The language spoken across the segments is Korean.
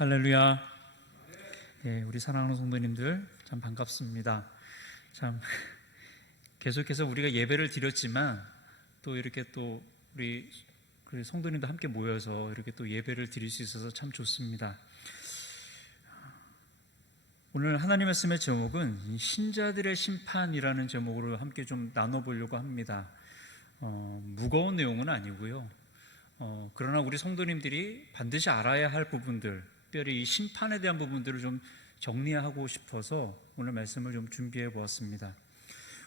할렐루야. 예, 우리 사랑하는 성도님들 참 반갑습니다. 참 계속해서 우리가 예배를 드렸지만 또 이렇게 또 우리 성도님도 함께 모여서 이렇게 또 예배를 드릴 수 있어서 참 좋습니다. 오늘 하나님 말씀의 제목은 신자들의 심판이라는 제목으로 함께 좀 나눠보려고 합니다. 무거운 내용은 아니고요. 그러나 우리 성도님들이 반드시 알아야 할 부분들, 특별히 이 심판에 대한 부분들을 좀 정리하고 싶어서 오늘 말씀을 좀 준비해 보았습니다.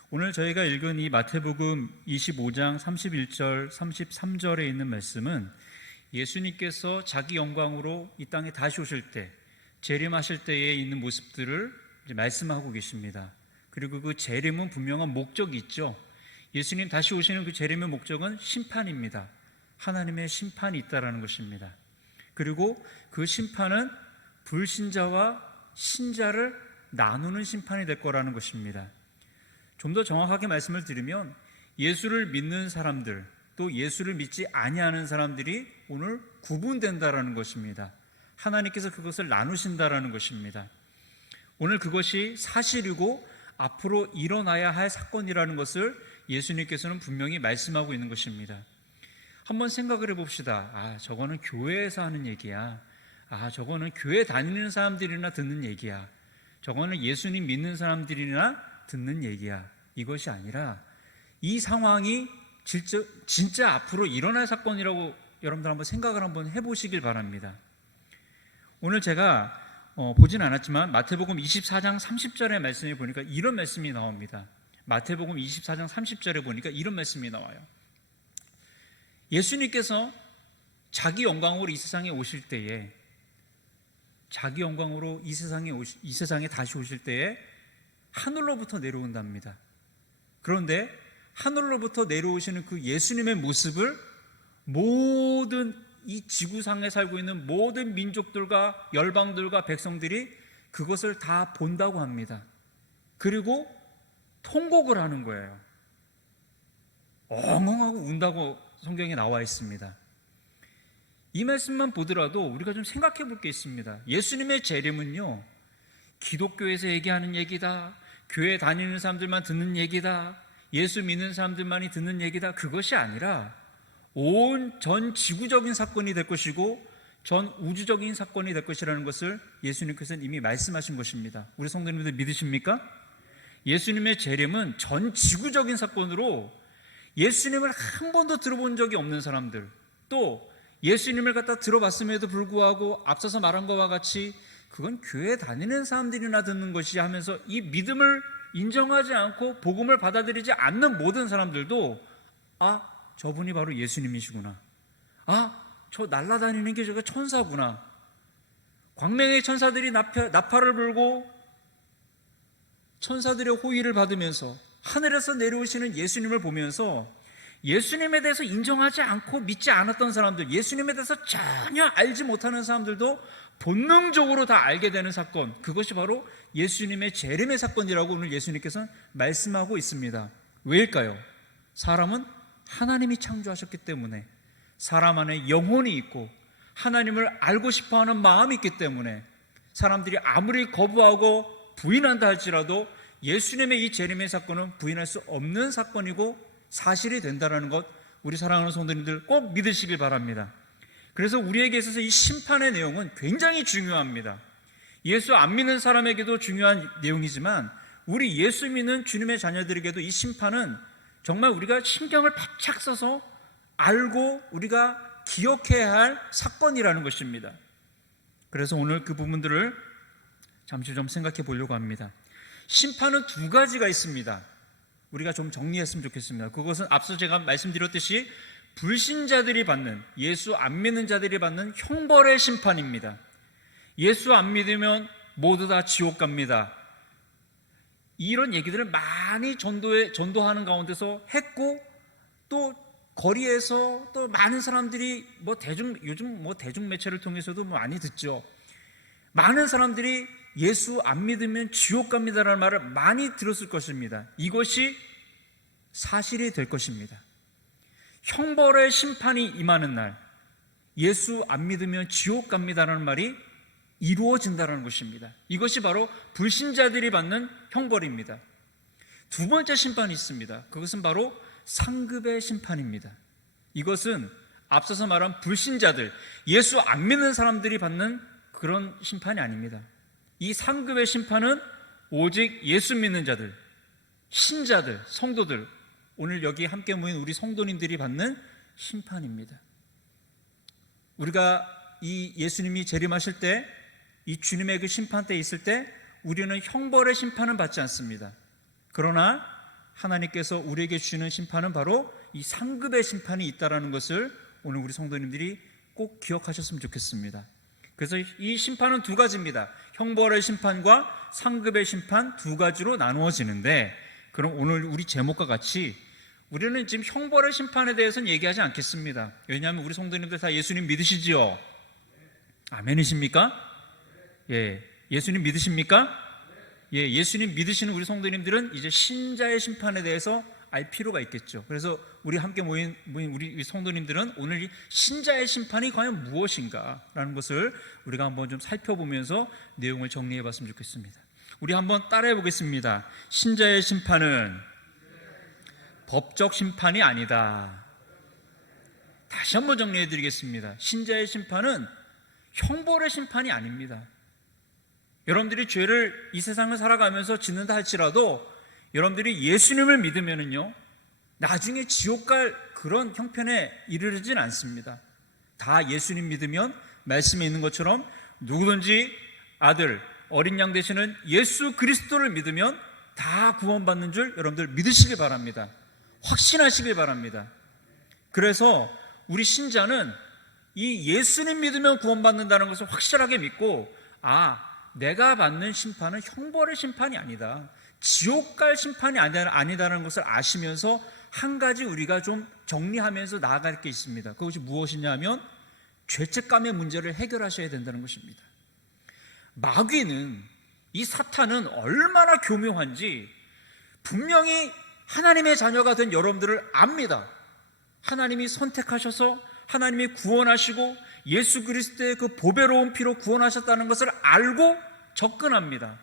오늘 저희가 읽은 이 마태복음 25장 31절, 33절에 있는 말씀은 예수님께서 자기 영광으로 이 땅에 다시 오실 때, 재림하실 때에 있는 모습들을 이제 말씀하고 계십니다. 그리고 그 재림은 분명한 목적이 있죠. 예수님 다시 오시는 그 재림의 목적은 심판입니다. 하나님의 심판이 있다라는 것입니다. 그리고 그 심판은 불신자와 신자를 나누는 심판이 될 거라는 것입니다. 좀 더 정확하게 말씀을 드리면 예수를 믿는 사람들, 또 예수를 믿지 아니하는 사람들이 오늘 구분된다라는 것입니다. 하나님께서 그것을 나누신다라는 것입니다. 오늘 그것이 사실이고 앞으로 일어나야 할 사건이라는 것을 예수님께서는 분명히 말씀하고 있는 것입니다. 한번 생각을 해봅시다. 저거는 교회에서 하는 얘기야. 저거는 교회 다니는 사람들이나 듣는 얘기야. 저거는 예수님 믿는 사람들이나 듣는 얘기야. 이것이 아니라 이 상황이 진짜 앞으로 일어날 사건이라고 여러분들 한번 생각을 한번 해보시길 바랍니다. 오늘 제가 보진 않았지만 마태복음 24장 30절의 말씀에 보니까 이런 말씀이 나옵니다. 마태복음 24장 30절에 보니까 이런 말씀이 나와요. 예수님께서 자기 영광으로 이 세상에 오실 때에, 자기 영광으로 이 세상에 다시 오실 때에 하늘로부터 내려온답니다. 그런데 하늘로부터 내려오시는 그 예수님의 모습을 모든 이 지구상에 살고 있는 모든 민족들과 열방들과 백성들이 그것을 다 본다고 합니다. 그리고 통곡을 하는 거예요. 엉엉하고 운다고 성경에 나와 있습니다. 이 말씀만 보더라도 우리가 좀 생각해 볼 게 있습니다. 예수님의 재림은요, 기독교에서 얘기하는 얘기다, 교회 다니는 사람들만 듣는 얘기다, 예수 믿는 사람들만이 듣는 얘기다, 그것이 아니라 온 전 지구적인 사건이 될 것이고 전 우주적인 사건이 될 것이라는 것을 예수님께서는 이미 말씀하신 것입니다. 우리 성도님들 믿으십니까? 예수님의 재림은 전 지구적인 사건으로 예수님을 한 번도 들어본 적이 없는 사람들, 또 예수님을 갖다 들어봤음에도 불구하고 앞서서 말한 것과 같이 그건 교회 다니는 사람들이나 듣는 것이 하면서 이 믿음을 인정하지 않고 복음을 받아들이지 않는 모든 사람들도 저분이 바로 예수님이시구나, 저 날아다니는 게 저가 천사구나, 광명의 천사들이 나팔을 불고 천사들의 호의를 받으면서 하늘에서 내려오시는 예수님을 보면서 예수님에 대해서 인정하지 않고 믿지 않았던 사람들, 예수님에 대해서 전혀 알지 못하는 사람들도 본능적으로 다 알게 되는 사건, 그것이 바로 예수님의 재림의 사건이라고 오늘 예수님께서는 말씀하고 있습니다. 왜일까요? 사람은 하나님이 창조하셨기 때문에, 사람 안에 영혼이 있고 하나님을 알고 싶어하는 마음이 있기 때문에 사람들이 아무리 거부하고 부인한다 할지라도 예수님의 이 재림의 사건은 부인할 수 없는 사건이고 사실이 된다는 것, 우리 사랑하는 성도님들 꼭 믿으시길 바랍니다. 그래서 우리에게 있어서 이 심판의 내용은 굉장히 중요합니다. 예수 안 믿는 사람에게도 중요한 내용이지만 우리 예수 믿는 주님의 자녀들에게도 이 심판은 정말 우리가 신경을 바짝 써서 알고 우리가 기억해야 할 사건이라는 것입니다. 그래서 오늘 그 부분들을 잠시 좀 생각해 보려고 합니다. 심판은 두 가지가 있습니다. 우리가 좀 정리했으면 좋겠습니다. 그것은 앞서 제가 말씀드렸듯이 불신자들이 받는, 예수 안 믿는 자들이 받는 형벌의 심판입니다. 예수 안 믿으면 모두 다 지옥 갑니다. 이런 얘기들을 많이 전도하는 가운데서 했고, 또 거리에서 또 많은 사람들이 요즘 대중 매체를 통해서도 많이 듣죠. 많은 사람들이 예수 안 믿으면 지옥 갑니다라는 말을 많이 들었을 것입니다. 이것이 사실이 될 것입니다. 형벌의 심판이 임하는 날, 예수 안 믿으면 지옥 갑니다라는 말이 이루어진다는 것입니다. 이것이 바로 불신자들이 받는 형벌입니다. 두 번째 심판이 있습니다. 그것은 바로 상급의 심판입니다. 이것은 앞서서 말한 불신자들, 예수 안 믿는 사람들이 받는 그런 심판이 아닙니다. 이 상급의 심판은 오직 예수 믿는 자들, 신자들, 성도들, 오늘 여기 함께 모인 우리 성도님들이 받는 심판입니다. 우리가 이 예수님이 재림하실 때, 이 주님의 그 심판대에 있을 때 우리는 형벌의 심판은 받지 않습니다. 그러나 하나님께서 우리에게 주시는 심판은 바로 이 상급의 심판이 있다는 것을 오늘 우리 성도님들이 꼭 기억하셨으면 좋겠습니다. 그래서 이 심판은 두 가지입니다. 형벌의 심판과 상급의 심판 두 가지로 나누어지는데, 그럼 오늘 우리 제목과 같이 우리는 지금 형벌의 심판에 대해서는 얘기하지 않겠습니다. 왜냐하면 우리 성도님들 다 예수님 믿으시지요? 아멘이십니까? 예, 예수님 믿으십니까? 예, 예수님 믿으시는 우리 성도님들은 이제 신자의 심판에 대해서 알 필요가 있겠죠. 그래서 우리 함께 모인 우리 성도님들은 오늘 이 신자의 심판이 과연 무엇인가라는 것을 우리가 한번 좀 살펴보면서 내용을 정리해 봤으면 좋겠습니다. 우리 한번 따라해 보겠습니다. 신자의 심판은 법적 심판이 아니다. 다시 한번 정리해 드리겠습니다. 신자의 심판은 형벌의 심판이 아닙니다. 여러분들이 죄를 이 세상을 살아가면서 짓는다 할지라도 여러분들이 예수님을 믿으면은요, 나중에 지옥 갈 그런 형편에 이르르진 않습니다. 다 예수님 믿으면 말씀에 있는 것처럼 누구든지 아들, 어린 양 되시는 예수 그리스도를 믿으면 다 구원받는 줄 여러분들 믿으시길 바랍니다. 확신하시길 바랍니다. 그래서 우리 신자는 이 예수님 믿으면 구원받는다는 것을 확실하게 믿고, 내가 받는 심판은 형벌의 심판이 아니다, 지옥 갈 심판이 아니다라는 것을 아시면서 한 가지 우리가 좀 정리하면서 나아갈 게 있습니다. 그것이 무엇이냐면 죄책감의 문제를 해결하셔야 된다는 것입니다. 마귀는, 이 사탄은 얼마나 교묘한지 분명히 하나님의 자녀가 된 여러분들을 압니다. 하나님이 선택하셔서 하나님이 구원하시고 예수 그리스도의 그 보배로운 피로 구원하셨다는 것을 알고 접근합니다.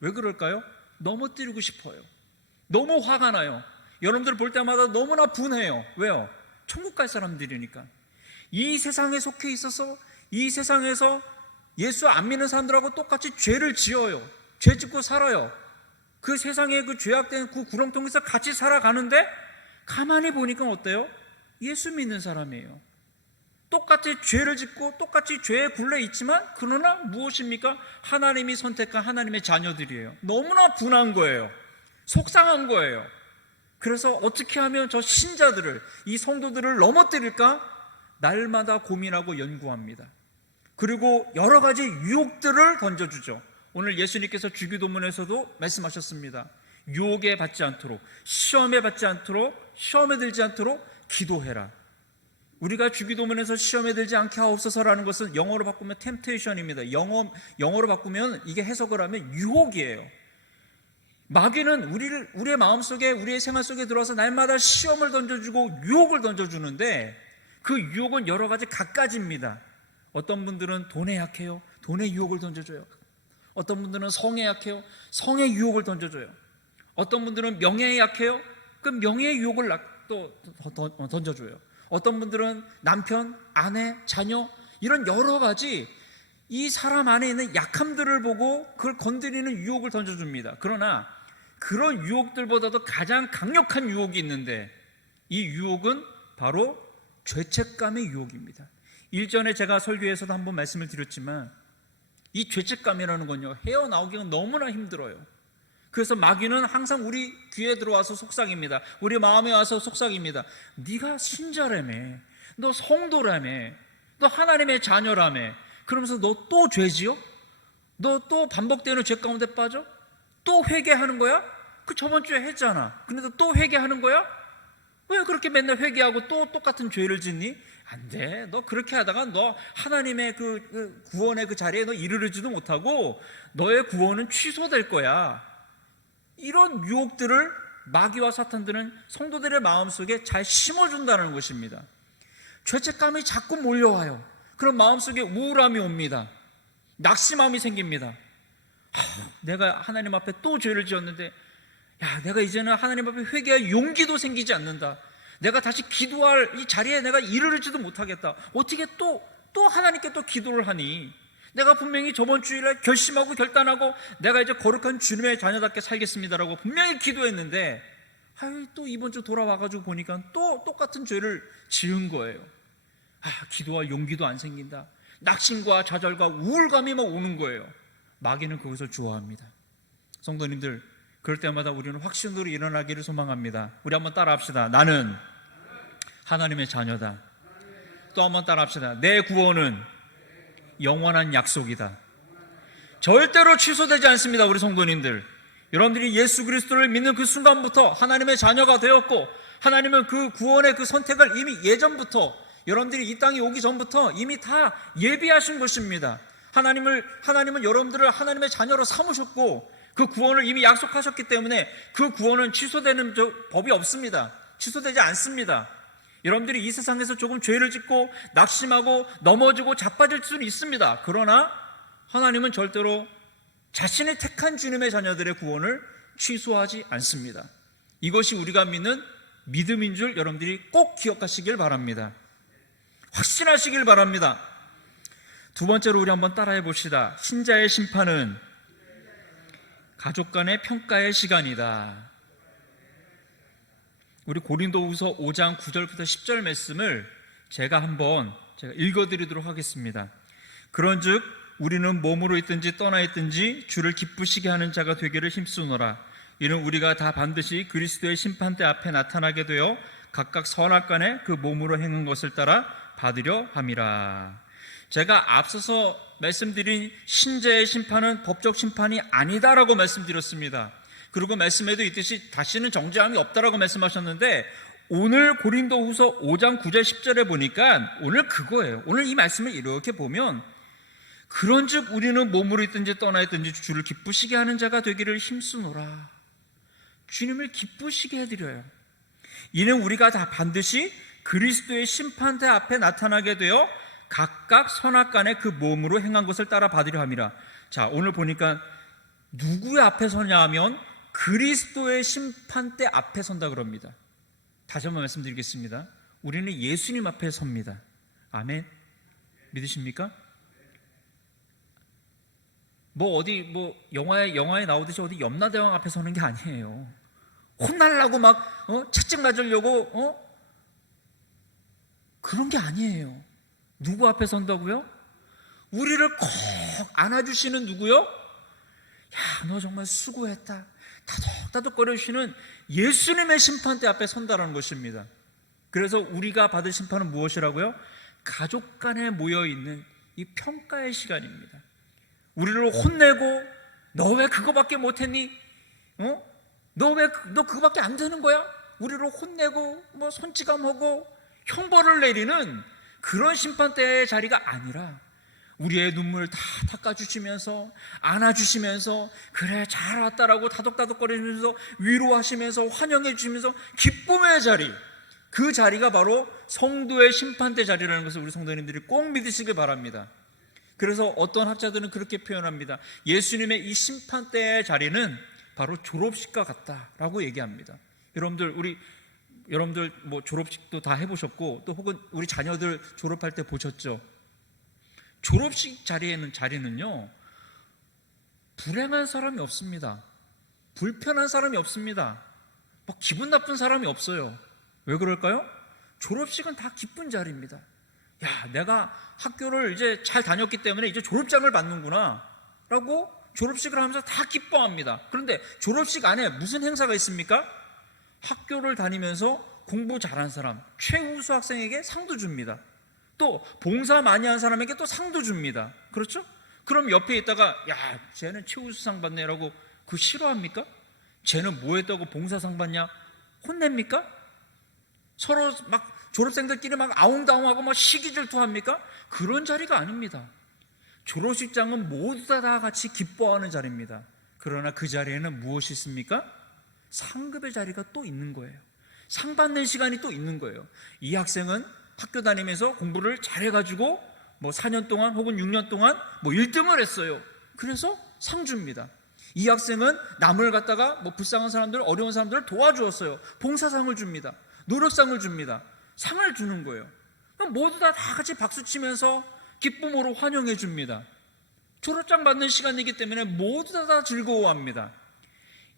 왜 그럴까요? 넘어뜨리고 싶어요. 너무 화가 나요. 여러분들 볼 때마다 너무나 분해요. 왜요? 천국 갈 사람들이니까. 이 세상에 속해 있어서 이 세상에서 예수 안 믿는 사람들하고 똑같이 죄를 지어요. 죄 짓고 살아요. 그 세상에 그 죄악된 그 구렁텅이에서 같이 살아가는데 가만히 보니까 어때요? 예수 믿는 사람이에요. 똑같이 죄를 짓고 똑같이 죄에 굴레 있지만 그러나 무엇입니까? 하나님이 선택한 하나님의 자녀들이에요. 너무나 분한 거예요. 속상한 거예요. 그래서 어떻게 하면 저 신자들을, 이 성도들을 넘어뜨릴까? 날마다 고민하고 연구합니다. 그리고 여러 가지 유혹들을 던져주죠. 오늘 예수님께서 주기도문에서도 말씀하셨습니다. 유혹에 받지 않도록, 시험에 받지 않도록, 시험에 들지 않도록 기도해라. 우리가 주기도문에서 시험에 들지 않게 하옵소서라는 것은 영어로 바꾸면 temptation입니다. 영어로 바꾸면 이게 해석을 하면 유혹이에요. 마귀는 우리의 마음속에, 우리의 생활 속에 들어와서 날마다 시험을 던져주고 유혹을 던져주는데 그 유혹은 여러 가지 갖가지입니다. 어떤 분들은 돈에 약해요. 돈의 유혹을 던져줘요. 어떤 분들은 성에 약해요. 성의 유혹을 던져줘요. 어떤 분들은 명예에 약해요. 그 명예의 유혹을 또 던져줘요. 어떤 분들은 남편, 아내, 자녀, 이런 여러 가지 이 사람 안에 있는 약함들을 보고 그걸 건드리는 유혹을 던져줍니다. 그러나 그런 유혹들보다도 가장 강력한 유혹이 있는데 이 유혹은 바로 죄책감의 유혹입니다. 일전에 제가 설교에서도 한번 말씀을 드렸지만 이 죄책감이라는 건요, 헤어나오기가 너무나 힘들어요. 그래서 마귀는 항상 우리 귀에 들어와서 속삭입니다. 우리 마음에 와서 속삭입니다. 네가 신자라며, 너 성도라며, 너 하나님의 자녀라며, 그러면서 너 또 죄지어? 너 또 반복되는 죄 가운데 빠져? 또 회개하는 거야? 그 저번 주에 했잖아. 근데 또 회개하는 거야? 왜 그렇게 맨날 회개하고 또 똑같은 죄를 짓니? 안 돼. 너 그렇게 하다가 너 하나님의 그 구원의 그 자리에 너 이르르지도 못하고 너의 구원은 취소될 거야. 이런 유혹들을 마귀와 사탄들은 성도들의 마음속에 잘 심어준다는 것입니다. 죄책감이 자꾸 몰려와요. 그럼 마음속에 우울함이 옵니다. 낙심함이 생깁니다. 내가 하나님 앞에 또 죄를 지었는데, 내가 이제는 하나님 앞에 회개할 용기도 생기지 않는다. 내가 다시 기도할 이 자리에 내가 이르르지도 못하겠다. 어떻게 또 하나님께 또 기도를 하니? 내가 분명히 저번 주일에 결심하고 결단하고 내가 이제 거룩한 주님의 자녀답게 살겠습니다라고 분명히 기도했는데, 또 이번 주 돌아와가지고 보니까 또 똑같은 죄를 지은 거예요. 기도할 용기도 안 생긴다. 낙심과 좌절과 우울감이 막 오는 거예요. 마귀는 그것을 좋아합니다. 성도님들, 그럴 때마다 우리는 확신으로 일어나기를 소망합니다. 우리 한번 따라합시다. 나는 하나님의 자녀다. 또 한번 따라합시다. 내 구원은 영원한 약속이다. 절대로 취소되지 않습니다. 우리 성도님들, 여러분들이 예수 그리스도를 믿는 그 순간부터 하나님의 자녀가 되었고, 하나님은 그 구원의 그 선택을 이미 예전부터, 여러분들이 이 땅에 오기 전부터 이미 다 예비하신 것입니다. 하나님은 여러분들을 하나님의 자녀로 삼으셨고, 그 구원을 이미 약속하셨기 때문에 그 구원은 취소되는 법이 없습니다. 취소되지 않습니다. 여러분들이 이 세상에서 조금 죄를 짓고 낙심하고 넘어지고 자빠질 수는 있습니다. 그러나 하나님은 절대로 자신의 택한 주님의 자녀들의 구원을 취소하지 않습니다. 이것이 우리가 믿는 믿음인 줄 여러분들이 꼭 기억하시길 바랍니다. 확신하시길 바랍니다. 두 번째로 우리 한번 따라해 봅시다. 신자의 심판은 가족 간의 평가의 시간이다. 우리 고린도후서 5장 9절부터 10절 말씀을 제가 읽어드리도록 하겠습니다. 그런즉 우리는 몸으로 있든지 떠나 있든지 주를 기쁘시게 하는 자가 되기를 힘쓰노라. 이는 우리가 다 반드시 그리스도의 심판대 앞에 나타나게 되어 각각 선악간에 그 몸으로 행한 것을 따라 받으려 함이라. 제가 앞서서 말씀드린 신자의 심판은 법적 심판이 아니다라고 말씀드렸습니다. 그리고 말씀에도 있듯이 다시는 정죄함이 없다라고 말씀하셨는데, 오늘 고린도후서 5장 9절 10절에 보니까 오늘 그거예요. 오늘 이 말씀을 이렇게 보면, 그런즉 우리는 몸으로 있든지 떠나 있든지 주를 기쁘시게 하는 자가 되기를 힘쓰노라. 주님을 기쁘시게 해드려요. 이는 우리가 다 반드시 그리스도의 심판대 앞에 나타나게 되어 각각 선악간에 그 몸으로 행한 것을 따라 받으려 함이라. 자, 오늘 보니까 누구의 앞에 서냐 하면 그리스도의 심판대 앞에 선다 그럽니다. 다시 한번 말씀드리겠습니다. 우리는 예수님 앞에 섭니다. 아멘. 믿으십니까? 영화에 나오듯이 어디 염라대왕 앞에 서는 게 아니에요. 혼날라고 채찍 맞으려고 그런 게 아니에요. 누구 앞에 선다고요? 우리를 꼭 안아주시는 누구요? 너 정말 수고했다, 다독다독거려 주시는 예수님의 심판대 앞에 선다라는 것입니다. 그래서 우리가 받을 심판은 무엇이라고요? 가족 간에 모여있는 이 평가의 시간입니다. 우리를 혼내고, 너 왜 그거밖에 못했니? 너 그거밖에 안 되는 거야? 우리를 혼내고 손찌감하고 형벌을 내리는 그런 심판대의 자리가 아니라, 우리의 눈물 다 닦아주시면서 안아주시면서 그래 잘 왔다라고 다독다독거리면서 위로하시면서 환영해 주시면서 기쁨의 자리, 그 자리가 바로 성도의 심판대 자리라는 것을 우리 성도님들이 꼭 믿으시길 바랍니다. 그래서 어떤 학자들은 그렇게 표현합니다. 예수님의 이 심판대의 자리는 바로 졸업식과 같다라고 얘기합니다. 여러분들 졸업식도 다 해보셨고, 또 혹은 우리 자녀들 졸업할 때 보셨죠? 졸업식 자리는요, 불행한 사람이 없습니다. 불편한 사람이 없습니다. 기분 나쁜 사람이 없어요. 왜 그럴까요? 졸업식은 다 기쁜 자리입니다. 내가 학교를 이제 잘 다녔기 때문에 이제 졸업장을 받는구나 라고 졸업식을 하면서 다 기뻐합니다. 그런데 졸업식 안에 무슨 행사가 있습니까? 학교를 다니면서 공부 잘한 사람, 최우수 학생에게 상도 줍니다. 또 봉사 많이 한 사람에게 또 상도 줍니다. 그렇죠? 그럼 옆에 있다가 쟤는 최우수상 받네라고 그거 싫어합니까? 쟤는 뭐 했다고 봉사상 받냐? 혼냅니까? 서로 졸업생들끼리 아웅다웅하고 시기질투합니까? 그런 자리가 아닙니다. 졸업식장은 모두 다 같이 기뻐하는 자리입니다. 그러나 그 자리에는 무엇이 있습니까? 상급의 자리가 또 있는 거예요. 상 받는 시간이 또 있는 거예요. 이 학생은 학교 다니면서 공부를 잘해가지고 뭐 4년 동안 혹은 6년 동안 뭐 1등을 했어요. 그래서 상 줍니다. 이 학생은 남을 갖다가 뭐 불쌍한 사람들, 어려운 사람들을 도와주었어요. 봉사상을 줍니다. 노력상을 줍니다. 상을 주는 거예요. 그럼 모두 다 같이 박수치면서 기쁨으로 환영해 줍니다. 졸업장 받는 시간이기 때문에 모두 다 즐거워합니다.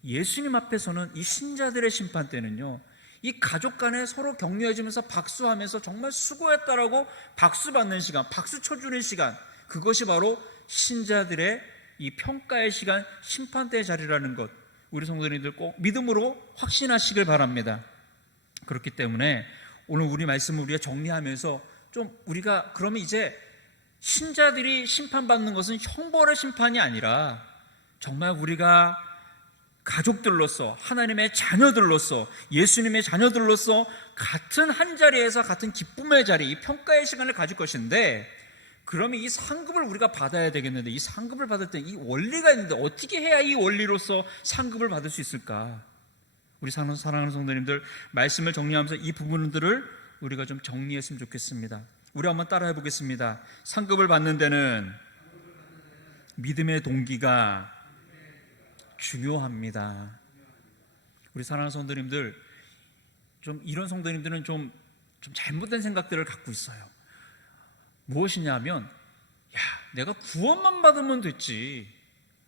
예수님 앞에서는 이 신자들의 심판 때는요, 이 가족 간에 서로 격려해 주면서 박수하면서 정말 수고했다라고 박수 받는 시간, 박수 쳐주는 시간, 그것이 바로 신자들의 이 평가의 시간, 심판대의 자리라는 것, 우리 성도님들 꼭 믿음으로 확신하시길 바랍니다. 그렇기 때문에 오늘 우리 말씀을 우리가 정리하면서 좀 우리가 그러면 이제 신자들이 심판받는 것은 형벌의 심판이 아니라 정말 우리가 가족들로서, 하나님의 자녀들로서, 예수님의 자녀들로서 같은 한 자리에서 같은 기쁨의 자리, 이 평가의 시간을 가질 것인데, 그러면 이 상급을 우리가 받아야 되겠는데, 이 상급을 받을 때 이 원리가 있는데 어떻게 해야 이 원리로서 상급을 받을 수 있을까? 우리 사랑하는 성도님들, 말씀을 정리하면서 이 부분들을 우리가 좀 정리했으면 좋겠습니다. 우리 한번 따라해 보겠습니다. 상급을 받는 데는 믿음의 동기가 중요합니다. 우리 사랑하는 성도님들, 좀 이런 성도님들은 좀 잘못된 생각들을 갖고 있어요. 무엇이냐면, 야, 내가 구원만 받으면 됐지.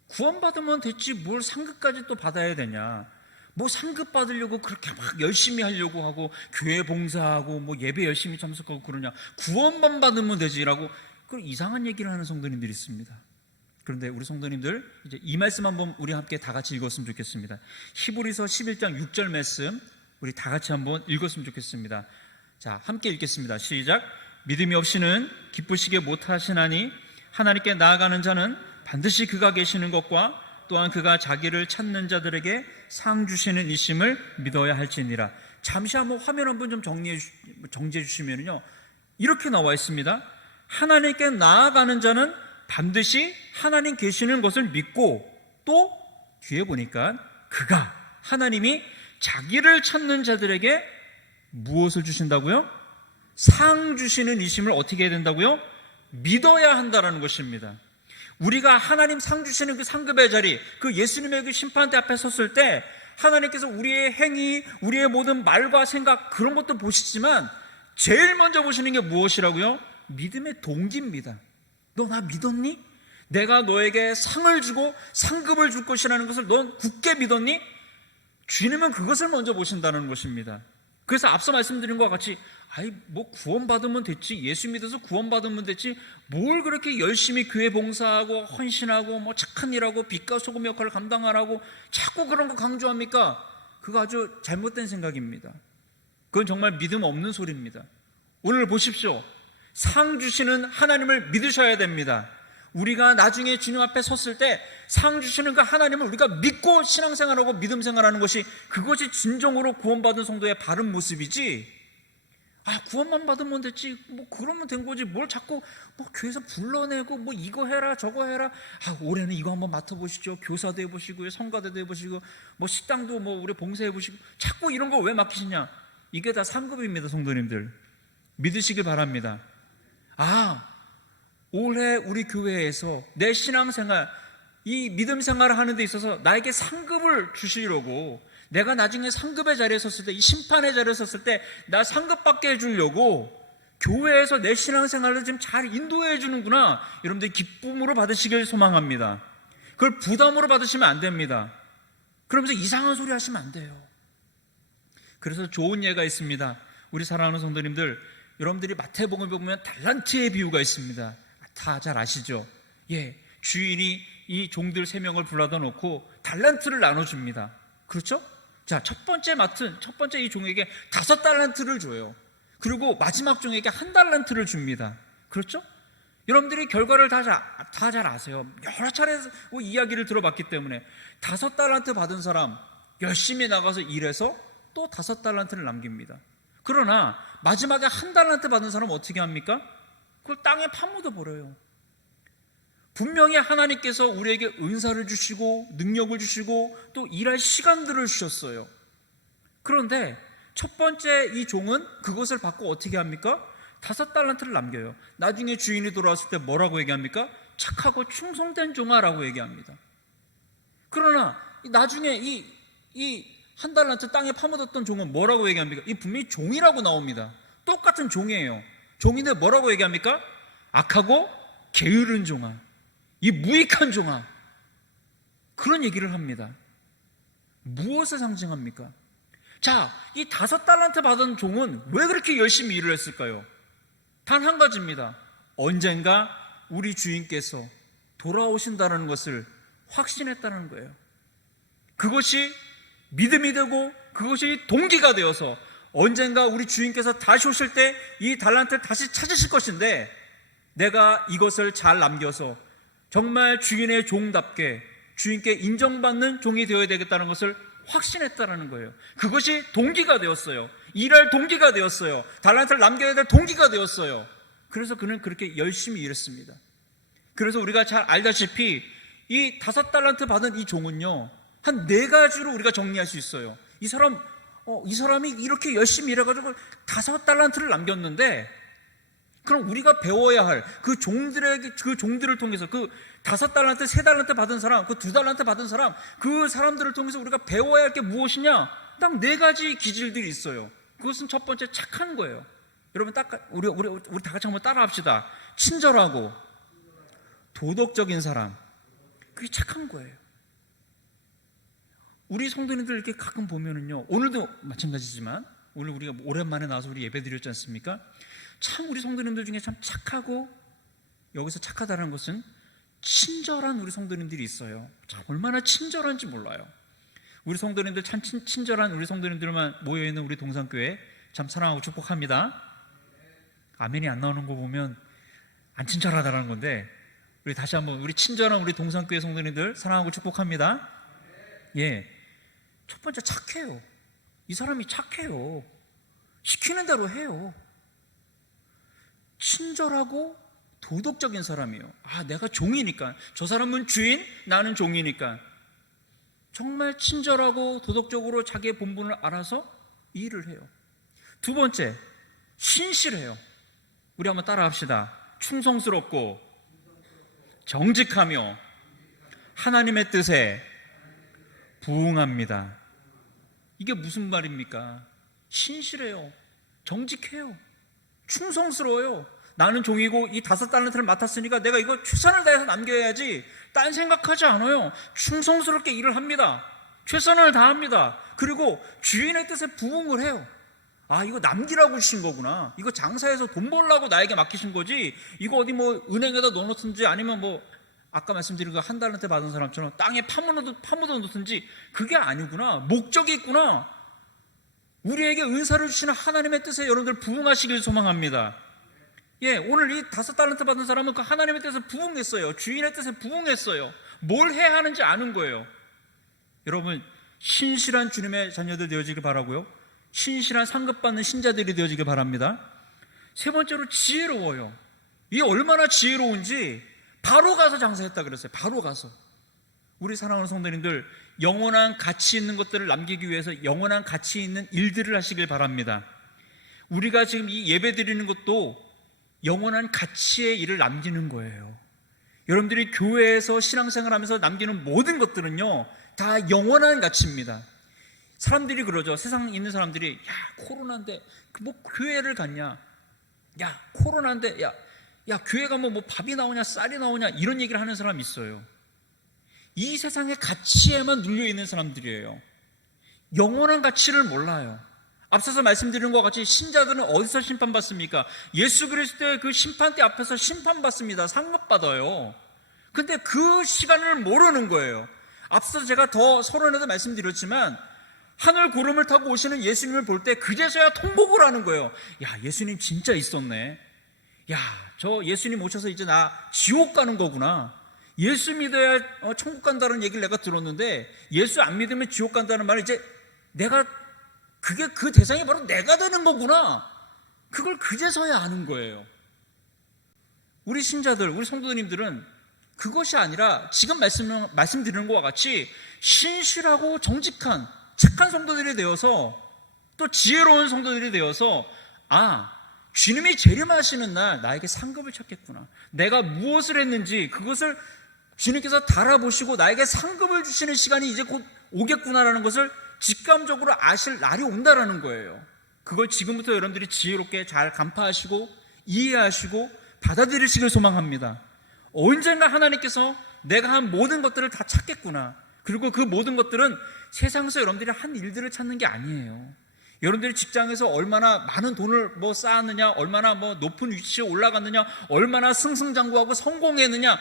구원받으면 됐지 뭘 상급까지 또 받아야 되냐. 뭐 상급 받으려고 그렇게 막 열심히 하려고 하고 교회 봉사하고 뭐 예배 열심히 참석하고 그러냐. 구원만 받으면 되지라고 그 이상한 얘기를 하는 성도님들이 있습니다. 그런데 우리 성도님들, 이제 이 말씀 한번 우리 함께 다 같이 읽었으면 좋겠습니다. 히브리서 11장 6절 말씀 우리 다 같이 한번 읽었으면 좋겠습니다. 자, 함께 읽겠습니다. 시작. 믿음이 없이는 기쁘시게 못하시나니 하나님께 나아가는 자는 반드시 그가 계시는 것과 또한 그가 자기를 찾는 자들에게 상 주시는 이심을 믿어야 할지니라. 잠시 한번 화면 한번 좀 정지해 주시면요, 이렇게 나와 있습니다. 하나님께 나아가는 자는 반드시 하나님 계시는 것을 믿고, 또 뒤에 보니까 그가, 하나님이 자기를 찾는 자들에게 무엇을 주신다고요? 상 주시는 이심을 어떻게 해야 된다고요? 믿어야 한다라는 것입니다. 우리가 하나님 상 주시는 그 상급의 자리, 그 예수님의 그 심판대 앞에 섰을 때 하나님께서 우리의 행위, 우리의 모든 말과 생각, 그런 것도 보시지만 제일 먼저 보시는 게 무엇이라고요? 믿음의 동기입니다. 너 나 믿었니? 내가 너에게 상을 주고 상급을 줄 것이라는 것을 넌 굳게 믿었니? 주님은 그것을 먼저 보신다는 것입니다. 그래서 앞서 말씀드린 것과 같이, 아이 뭐 구원받으면 됐지, 예수 믿어서 구원받으면 됐지, 뭘 그렇게 열심히 교회 봉사하고 헌신하고 뭐 착한 일하고 빛과 소금 역할을 감당하라고 자꾸 그런 거 강조합니까? 그거 아주 잘못된 생각입니다. 그건 정말 믿음 없는 소리입니다. 오늘 보십시오. 상 주시는 하나님을 믿으셔야 됩니다. 우리가 나중에 주님 앞에 섰을 때 상 주시는 그 하나님을 우리가 믿고 신앙생활하고 믿음생활하는 것이, 그것이 진정으로 구원받은 성도의 바른 모습이지, 아 구원만 받으면 됐지, 뭐 그러면 된 거지, 뭘 자꾸 뭐 교회에서 불러내고 뭐 이거 해라 저거 해라, 아 올해는 이거 한번 맡아보시죠, 교사도 해보시고요, 성가대도 해보시고, 뭐 식당도 뭐 우리 봉사해보시고, 자꾸 이런 거 왜 맡기시냐. 이게 다 상급입니다. 성도님들 믿으시길 바랍니다. 아 올해 우리 교회에서 내 신앙생활, 이 믿음생활을 하는 데 있어서 나에게 상급을 주시려고, 내가 나중에 상급의 자리에 섰을 때, 이 심판의 자리에 섰을 때 나 상급 받게 해주려고 교회에서 내 신앙생활을 지금 잘 인도해 주는구나, 여러분들 기쁨으로 받으시길 소망합니다. 그걸 부담으로 받으시면 안 됩니다. 그러면서 이상한 소리 하시면 안 돼요. 그래서 좋은 예가 있습니다. 우리 사랑하는 성도님들, 여러분들이 마태복음에 보면 달란트의 비유가 있습니다. 다 잘 아시죠? 예, 주인이 이 종들 3명을 불러다 놓고 달란트를 나눠줍니다. 그렇죠? 자, 첫 번째 이 종에게 5달란트를 줘요. 그리고 마지막 종에게 1달란트를 줍니다. 그렇죠? 여러분들이 결과를 다 잘 아세요. 여러 차례 이야기를 들어봤기 때문에 5달란트 받은 사람 열심히 나가서 일해서 또 5달란트를 남깁니다. 그러나 마지막에 1달란트 받은 사람은 어떻게 합니까? 그걸 땅에 파묻어 버려요. 분명히 하나님께서 우리에게 은사를 주시고 능력을 주시고 또 일할 시간들을 주셨어요. 그런데 첫 번째 이 종은 그것을 받고 어떻게 합니까? 5달란트를 남겨요. 나중에 주인이 돌아왔을 때 뭐라고 얘기합니까? 착하고 충성된 종아라고 얘기합니다. 그러나 나중에 이 1달란트 땅에 파묻었던 종은 뭐라고 얘기합니까? 이 분명히 종이라고 나옵니다. 똑같은 종이에요. 종인데 뭐라고 얘기합니까? 악하고 게으른 종아, 이 무익한 종아, 그런 얘기를 합니다. 무엇을 상징합니까? 자, 이 5달란트 받은 종은 왜 그렇게 열심히 일을 했을까요? 단 한 가지입니다. 언젠가 우리 주인께서 돌아오신다는 것을 확신했다는 거예요. 그것이 믿음이 되고 그것이 동기가 되어서 언젠가 우리 주인께서 다시 오실 때 이 달란트를 다시 찾으실 것인데, 내가 이것을 잘 남겨서 정말 주인의 종답게 주인께 인정받는 종이 되어야 되겠다는 것을 확신했다는 거예요. 그것이 동기가 되었어요. 일할 동기가 되었어요. 달란트를 남겨야 될 동기가 되었어요. 그래서 그는 그렇게 열심히 일했습니다. 그래서 우리가 잘 알다시피 이 5달란트 받은 이 종은요, 한 4가지로 우리가 정리할 수 있어요. 이 사람이 이렇게 열심히 일해가지고 5달란트를 남겼는데, 그럼 우리가 배워야 할 그 종들을 통해서 그 5달란트, 3달란트 받은 사람, 그 2달란트 받은 사람, 그 사람들을 통해서 우리가 배워야 할 게 무엇이냐? 딱 4가지 기질들이 있어요. 그것은 첫 번째, 착한 거예요. 여러분, 우리 다 같이 한번 따라합시다. 친절하고 도덕적인 사람, 그게 착한 거예요. 우리 성도님들 이렇게 가끔 보면은요, 오늘도 마찬가지지만 오늘 우리가 오랜만에 나와서 우리 예배 드렸지 않습니까? 참 우리 성도님들 중에 참 착하고, 여기서 착하다는 것은 친절한 우리 성도님들이 있어요. 참 얼마나 친절한지 몰라요. 우리 성도님들 참 친절한 우리 성도님들만 모여있는 우리 동산교회 참 사랑하고 축복합니다. 아멘이 안 나오는 거 보면 안 친절하다는 건데, 우리 다시 한번 우리 친절한 우리 동산교회 성도님들 사랑하고 축복합니다. 예, 첫 번째, 착해요. 이 사람이 착해요. 시키는 대로 해요. 친절하고 도덕적인 사람이에요. 내가 종이니까, 저 사람은 주인, 나는 종이니까 정말 친절하고 도덕적으로 자기의 본분을 알아서 일을 해요. 두 번째, 신실해요. 우리 한번 따라합시다. 충성스럽고 정직하며 하나님의 뜻에 부응합니다. 이게 무슨 말입니까? 신실해요. 정직해요. 충성스러워요. 나는 종이고 이 5달란트를 맡았으니까 내가 이거 최선을 다해서 남겨야지, 딴 생각하지 않아요. 충성스럽게 일을 합니다. 최선을 다합니다. 그리고 주인의 뜻에 부응을 해요. 이거 남기라고 주신 거구나. 이거 장사해서 돈 벌라고 나에게 맡기신 거지, 이거 어디 뭐 은행에다 넣어놓든지 아니면 뭐 아까 말씀드린 그 1달란트 받은 사람처럼 땅에 파묻어 놓든지 그게 아니구나. 목적이 있구나. 우리에게 은사를 주시는 하나님의 뜻에 여러분들 부응하시길 소망합니다. 예, 오늘 이 5달란트 받은 사람은 그 하나님의 뜻에 부응했어요. 주인의 뜻에 부응했어요. 뭘 해야 하는지 아는 거예요. 여러분, 신실한 주님의 자녀들 되어지길 바라고요. 신실한 상급받는 신자들이 되어지길 바랍니다. 세 번째로, 지혜로워요. 이게 얼마나 지혜로운지 바로 가서 장사했다 그랬어요. 바로 가서. 우리 사랑하는 성도님들, 영원한 가치 있는 것들을 남기기 위해서 영원한 가치 있는 일들을 하시길 바랍니다. 우리가 지금 이 예배 드리는 것도 영원한 가치의 일을 남기는 거예요. 여러분들이 교회에서 신앙생활 하면서 남기는 모든 것들은요, 다 영원한 가치입니다. 사람들이 그러죠. 세상에 있는 사람들이, 코로나인데 뭐 교회를 갔냐, 코로나인데 교회 가면 뭐 밥이 나오냐 쌀이 나오냐, 이런 얘기를 하는 사람이 있어요. 이 세상의 가치에만 눌려있는 사람들이에요. 영원한 가치를 몰라요. 앞서서 말씀드린 것 같이 신자들은 어디서 심판받습니까? 예수 그리스도의 그 심판대 앞에서 심판받습니다. 상급받아요. 근데 그 시간을 모르는 거예요. 앞서 제가 더 서론에도 말씀드렸지만, 하늘 구름을 타고 오시는 예수님을 볼 때 그제서야 통곡을 하는 거예요. 예수님 진짜 있었네. 저 예수님 오셔서 이제 나 지옥 가는 거구나. 예수 믿어야 천국 간다는 얘기를 내가 들었는데, 예수 안 믿으면 지옥 간다는 말을 이제 그 대상이 바로 내가 되는 거구나. 그걸 그제서야 아는 거예요. 우리 신자들, 우리 성도님들은 그것이 아니라 지금 말씀드리는 것과 같이 신실하고 정직한 착한 성도들이 되어서, 또 지혜로운 성도들이 되어서, 주님이 재림하시는 날 나에게 상급을 찾겠구나. 내가 무엇을 했는지 그것을 주님께서 달아보시고 나에게 상급을 주시는 시간이 이제 곧 오겠구나라는 것을 직감적으로 아실 날이 온다라는 거예요. 그걸 지금부터 여러분들이 지혜롭게 잘 간파하시고 이해하시고 받아들이시길 소망합니다. 언젠가 하나님께서 내가 한 모든 것들을 다 찾겠구나. 그리고 그 모든 것들은 세상에서 여러분들이 한 일들을 찾는 게 아니에요. 여러분들이 직장에서 얼마나 많은 돈을 쌓았느냐, 얼마나 높은 위치에 올라갔느냐, 얼마나 승승장구하고 성공했느냐,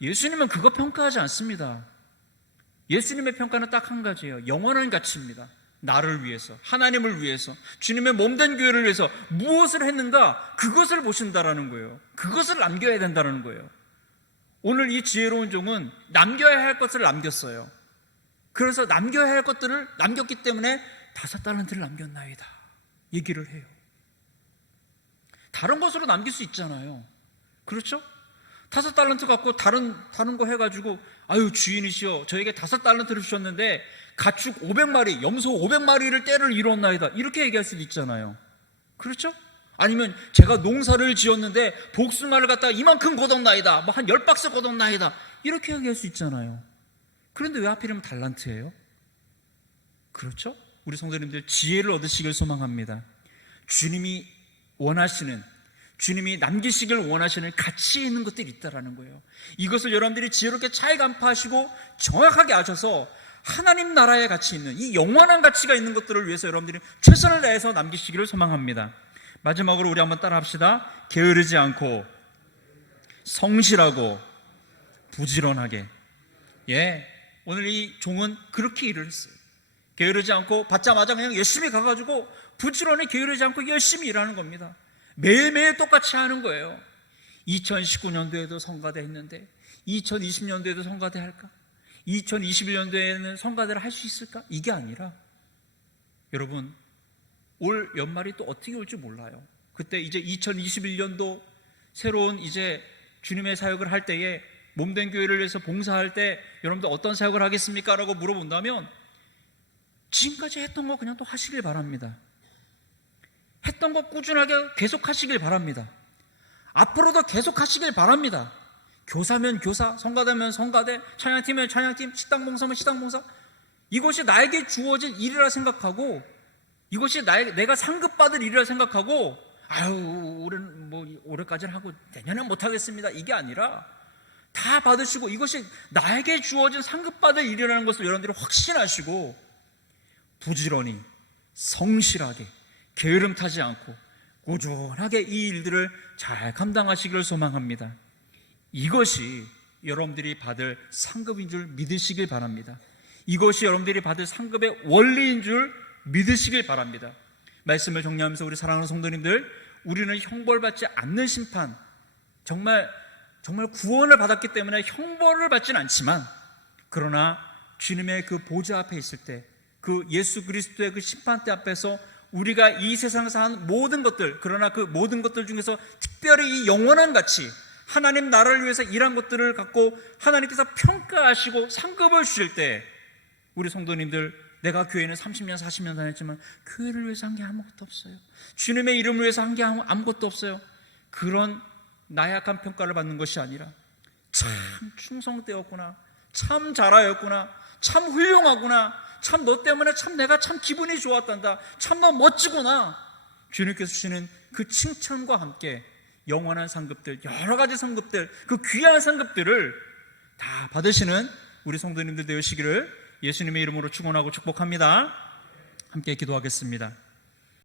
예수님은 그거 평가하지 않습니다. 예수님의 평가는 딱 한 가지예요. 영원한 가치입니다. 나를 위해서, 하나님을 위해서, 주님의 몸된 교회를 위해서 무엇을 했는가, 그것을 보신다라는 거예요. 그것을 남겨야 된다는 거예요. 오늘 이 지혜로운 종은 남겨야 할 것을 남겼어요. 그래서 남겨야 할 것들을 남겼기 때문에 5달란트를 남겼나이다 얘기를 해요. 다른 것으로 남길 수 있잖아요. 그렇죠? 5달란트 갖고 다른 거 해가지고 아유 주인이시여 저에게 5달란트를 주셨는데 가축 500마리 염소 500마리를 떼를 이뤘나이다 이렇게 얘기할 수도 있잖아요. 그렇죠? 아니면 제가 농사를 지었는데 복숭아를 갖다가 이만큼 거뒀나이다 한 10박스 거뒀나이다 이렇게 얘기할 수 있잖아요. 그런데 왜 하필이면 달란트예요? 그렇죠? 우리 성도님들 지혜를 얻으시길 소망합니다. 주님이 원하시는, 주님이 남기시길 원하시는 가치에 있는 것들이 있다라는 거예요. 이것을 여러분들이 지혜롭게 잘 간파하시고 정확하게 아셔서 하나님 나라의 가치 있는 이 영원한 가치가 있는 것들을 위해서 여러분들이 최선을 다해서 남기시기를 소망합니다. 마지막으로 우리 한번 따라 합시다. 게으르지 않고 성실하고 부지런하게. 오늘 이 종은 그렇게 일을 했어요. 게으르지 않고 받자마자 그냥 열심히 가가지고 부지런히 게으르지 않고 열심히 일하는 겁니다. 매일매일 똑같이 하는 거예요. 2019년도에도 성가대 했는데 2020년도에도 성가대 할까? 2021년도에는 성가대를 할 수 있을까? 이게 아니라 여러분 올 연말이 또 어떻게 올지 몰라요. 그때 이제 2021년도 새로운 이제 주님의 사역을 할 때에 몸된 교회를 위해서 봉사할 때 여러분들 어떤 사역을 하겠습니까? 라고 물어본다면 지금까지 했던 거 그냥 또 하시길 바랍니다. 했던 거 꾸준하게 계속 하시길 바랍니다. 앞으로도 계속 하시길 바랍니다. 교사면 교사, 성가대면 성가대, 찬양팀이면 찬양팀, 식당봉사면 식당봉사, 이것이 나에게 주어진 일이라 생각하고 이것이 내가 상급받을 일이라 생각하고 올해는 올해까지는 하고 내년엔 못하겠습니다 이게 아니라 다 받으시고 이것이 나에게 주어진 상급받을 일이라는 것을 여러분들이 확신하시고 부지런히 성실하게 게으름 타지 않고 꾸준하게 이 일들을 잘 감당하시기를 소망합니다. 이것이 여러분들이 받을 상급인 줄 믿으시길 바랍니다. 이것이 여러분들이 받을 상급의 원리인 줄 믿으시길 바랍니다. 말씀을 정리하면서 우리 사랑하는 성도님들, 우리는 형벌받지 않는 심판, 정말 구원을 받았기 때문에 형벌을 받지는 않지만 그러나 주님의 그 보좌 앞에 있을 때 그 예수 그리스도의 그 심판대 앞에서 우리가 이 세상에서 한 모든 것들, 그러나 그 모든 것들 중에서 특별히 이 영원한 가치, 하나님 나라를 위해서 일한 것들을 갖고 하나님께서 평가하시고 상급을 주실 때 우리 성도님들, 내가 교회는 30년 40년 다녔지만 교회를 위해서 한 게 아무것도 없어요. 주님의 이름을 위해서 한 게 아무것도 없어요. 그런 나약한 평가를 받는 것이 아니라 참 충성되었구나, 참 잘하였구나, 참 훌륭하구나, 참 너 때문에 참 내가 참 기분이 좋았단다, 참 너 멋지구나, 주님께서 주시는 그 칭찬과 함께 영원한 상급들, 여러 가지 상급들, 그 귀한 상급들을 다 받으시는 우리 성도님들 되시기를 예수님의 이름으로 축원하고 축복합니다. 함께 기도하겠습니다.